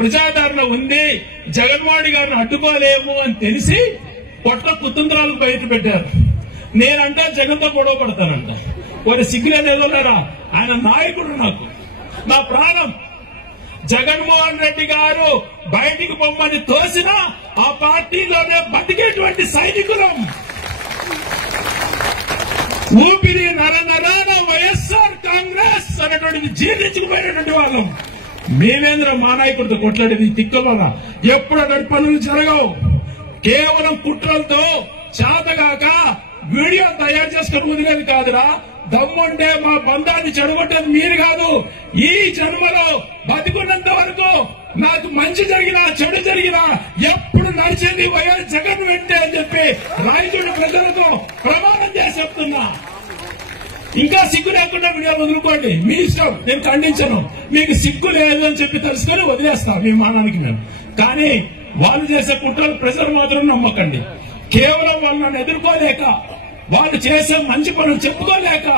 ప్రజాదరణ ఉంది, జగన్మోహన్ గారిని అడ్డుకోలేము అని తెలిసి పొట్ల కుతంత్రాలు బయట పెట్టారు. నేనంటా జగన్తో గొడవ పడతానంట. వారి సిగ్గులేదేదో లేరా? ఆయన నాయకుడు, నాకు నా ప్రాణం. జగన్మోహన్ రెడ్డి గారు బయటికి పొమ్మని తోసినా ఆ పార్టీలోనే బతికేటువంటి సైనికులం. ఊపిరి నరనరాన వైఎస్ఆర్ కాంగ్రెస్ అనేటువంటిది జీర్ణించుకుపోయినటువంటి వాళ్ళం. మేమేంద్ర మా నాయకుడితో కొట్లాడేది తిక్కలోన. ఎప్పుడు అటువంటి పనులు జరగవు. కేవలం కుట్రలతో చేతగాక వీడియో తయారు చేసుకుని వదిలేది కాదురా. దమ్ముంటే మా బంధాన్ని చెడగొట్టేది మీరు కాదు. ఈ జన్మలో బతికున్నంత వరకు నాకు మంచి జరిగినా చెడు జరిగినా ఎప్పుడు నడిచేది వైఎస్ జగన్ వెంటే అని చెప్పి రాయచూడి ప్రజలతో ప్రమాణం చేసి చెప్తున్నా. ఇంకా సిగ్గు లేకుండా వీడియో వదులుకోండి, మీ ఇష్టం, నేను ఖండించను. మీకు సిగ్గు లేదు అని చెప్పి తెలుసుకొని వదిలేస్తా మీ మానానికి మేము. కానీ వాళ్ళు చేసే కుట్రలు ప్రజలు మాత్రం నమ్మకండి. కేవలం వాళ్ళు నన్ను ఎదుర్కోలేక, వాళ్ళు చేసే మంచి పనులు చెప్పుకోలేక